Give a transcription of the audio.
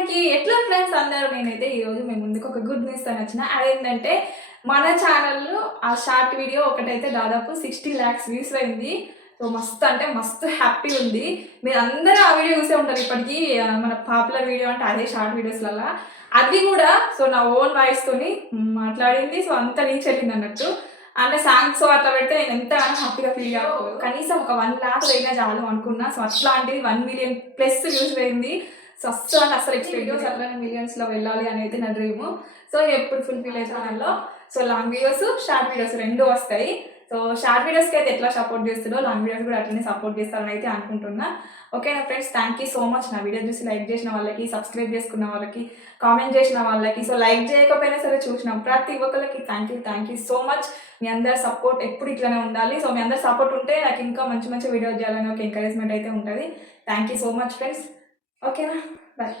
అందరికీ ఎట్లా ఫ్రెండ్స్ అందరూ నేనైతే ఈరోజు మీ ముందుకు ఒక గుడ్ న్యూస్ తో వచ్చిన. అదేంటంటే మన ఛానల్లో ఆ షార్ట్ వీడియో ఒకటైతే దాదాపు 60 lakhs వ్యూస్ అయింది. సో మస్తు అంటే మస్తు హ్యాపీ ఉంది. మీరు అందరూ ఆ వీడియో చూసే ఉంటారు ఇప్పటికీ. మన పాపులర్ వీడియో అంటే అదే షార్ట్ వీడియోస్లలో అది కూడా. సో నా ఓన్ వాయిస్ తోని మాట్లాడింది. సో అంత రీచ్ అయింది అన్నట్టు. అంటే సాంగ్స్ అట్లా పెడితే నేను ఎంత హ్యాపీగా ఫీల్ అయ్యాను. కనీసం ఒక 1 lakh అయినా చాలు అనుకున్నా. సో అట్లాంటిది 1 million+ వ్యూస్ పోయింది. సో అసలు వీడియోస్ అట్లానే మిలియన్స్లో వెళ్ళాలి అనేది నా డ్రీమ్. సో ఎప్పుడు ఫుల్ఫిల్ అవుతానో. So long videos short videos రెండు వస్తాయి. సో షార్ట్ వీడియోస్కి అయితే ఎట్లా సపోర్ట్ చేస్తుందో లాంగ్ వీడియోస్ కూడా అట్లనే సపోర్ట్ చేస్తారని అయితే అనుకుంటున్నా. ఓకేనా friends, thank you so much. నా వీడియో చూసి లైక్ చేసిన వాళ్ళకి, సబ్స్క్రైబ్ చేసుకున్న వాళ్ళకి, కామెంట్ చేసిన వాళ్ళకి, సో లైక్ చేయకపోయినా సరే చూసిన ప్రతి ఒక్కరికి థ్యాంక్ యూ సో మచ్. మీ అందరి సపోర్ట్ ఎప్పుడు ఇట్లనే ఉండాలి. సో మీ అందరి సపోర్ట్ ఉంటే నాకు ఇంకా మంచి వీడియో చేయాలని ఒక ఎంకరేజ్మెంట్ అయితే ఉంటుంది. Thank you so much friends. ఓకేనా, బాయ్.